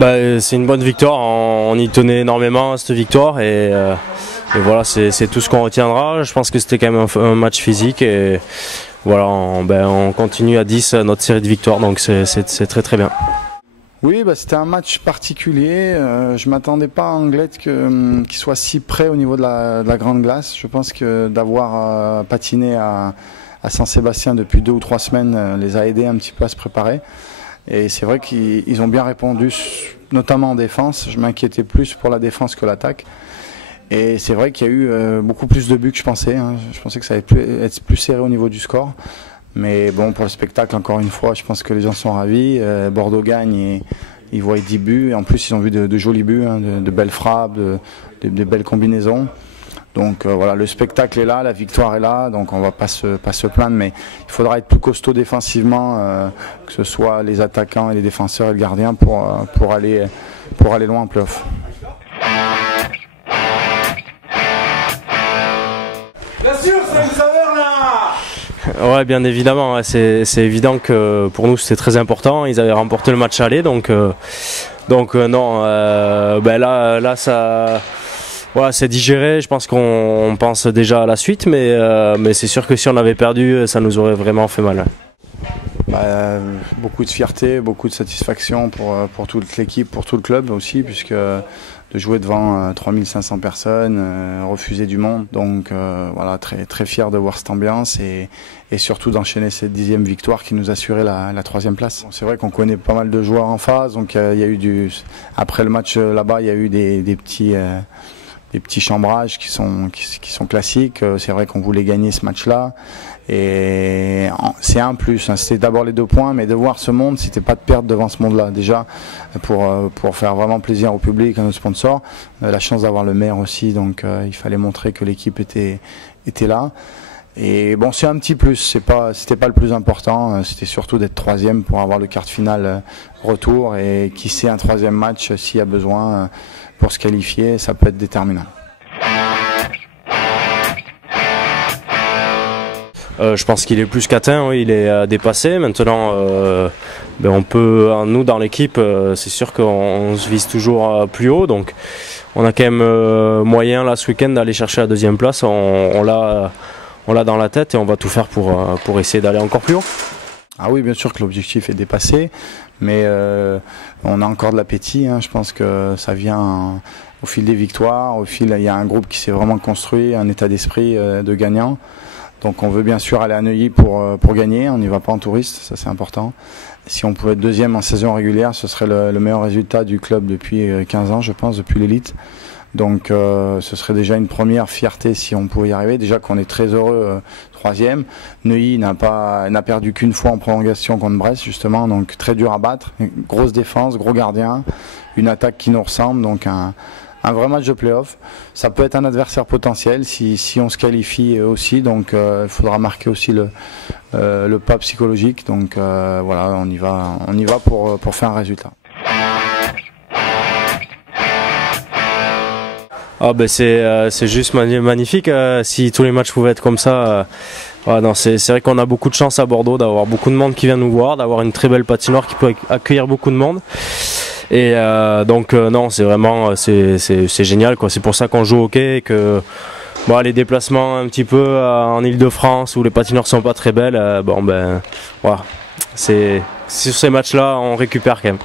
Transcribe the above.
C'est une bonne victoire, on y tenait énormément à cette victoire et voilà, c'est tout ce qu'on retiendra. Je pense que c'était quand même un match physique et voilà, on continue à 10 notre série de victoires, donc c'est très très bien. Oui, c'était un match particulier. Je m'attendais pas à Anglet qu'il soit si près au niveau de la grande glace. Je pense que d'avoir patiné à Saint-Sébastien depuis 2 ou 3 semaines les a aidés un petit peu à se préparer. Et c'est vrai qu'ils ont bien répondu, notamment en défense. Je m'inquiétais plus pour la défense que l'attaque. Et c'est vrai qu'il y a eu beaucoup plus de buts que je pensais. Je pensais que ça allait être plus serré au niveau du score. Mais bon, pour le spectacle, encore une fois, je pense que les gens sont ravis. Bordeaux gagne et ils voient 10 buts. Et en plus, ils ont vu de jolis buts, de belles frappes, de belles combinaisons. Donc voilà, le spectacle est là, la victoire est là, donc on va pas se plaindre, mais il faudra être plus costaud défensivement, que ce soit les attaquants et les défenseurs et le gardien pour aller loin en play-off. Bien sûr, c'est une saveur là. Ouais, bien évidemment, c'est évident que pour nous c'était très important. Ils avaient remporté le match aller, donc non, là ça. Voilà, c'est digéré, je pense qu'on pense déjà à la suite, mais c'est sûr que si on avait perdu, ça nous aurait vraiment fait mal. Beaucoup de fierté, beaucoup de satisfaction pour toute l'équipe, pour tout le club aussi, puisque de jouer devant 3500 personnes, refuser du monde, donc voilà, très, très fier de voir cette ambiance et surtout d'enchaîner cette 10e victoire qui nous assurait la 3e place. C'est vrai qu'on connaît pas mal de joueurs en face, donc il y a eu après le match là-bas, il y a eu des petits chambrages qui sont classiques. C'est vrai qu'on voulait gagner ce match-là et c'est un plus. C'était d'abord les 2 points, mais de voir ce monde, c'était pas de perdre devant ce monde-là. Déjà pour faire vraiment plaisir au public, à nos sponsors. On a la chance d'avoir le maire aussi, donc il fallait montrer que l'équipe était là. Et bon, c'est un petit plus. C'était pas le plus important. C'était surtout d'être 3e pour avoir le quart de finale retour et qui sait un 3e match s'il y a besoin. Pour se qualifier, ça peut être déterminant. Je pense qu'il est plus qu'atteint, oui, il est dépassé. Maintenant, on peut, nous dans l'équipe, c'est sûr qu'on se vise toujours plus haut. Donc on a quand même moyen là ce week-end d'aller chercher la 2e place. On l'a dans la tête et on va tout faire pour essayer d'aller encore plus haut. Ah oui, bien sûr que l'objectif est dépassé, mais on a encore de l'appétit. Je pense que ça vient au fil des victoires. Il y a un groupe qui s'est vraiment construit, un état d'esprit de gagnant. Donc on veut bien sûr aller à Neuilly pour gagner. On n'y va pas en touriste, ça c'est important. Si on pouvait être 2e en saison régulière, ce serait le meilleur résultat du club depuis 15 ans, je pense, depuis l'élite. Donc ce serait déjà une première fierté si on pouvait y arriver. Déjà qu'on est très heureux 3e. Neuilly n'a perdu qu'une fois en prolongation contre Brest justement, donc très dur à battre. Une grosse défense, gros gardien, une attaque qui nous ressemble, donc un vrai match de play-off. Ça peut être un adversaire potentiel si on se qualifie aussi, donc il faudra marquer aussi le pas psychologique. Donc voilà, on y va pour faire un résultat. C'est juste magnifique. Si tous les matchs pouvaient être comme ça, c'est vrai qu'on a beaucoup de chance à Bordeaux d'avoir beaucoup de monde qui vient nous voir, d'avoir une très belle patinoire qui peut accueillir beaucoup de monde. Et non, c'est vraiment c'est génial quoi. C'est pour ça qu'on joue au hockey et que les déplacements un petit peu en Ile-de-France où les patinoires sont pas très belles, voilà. C'est sur ces matchs-là on récupère quand même.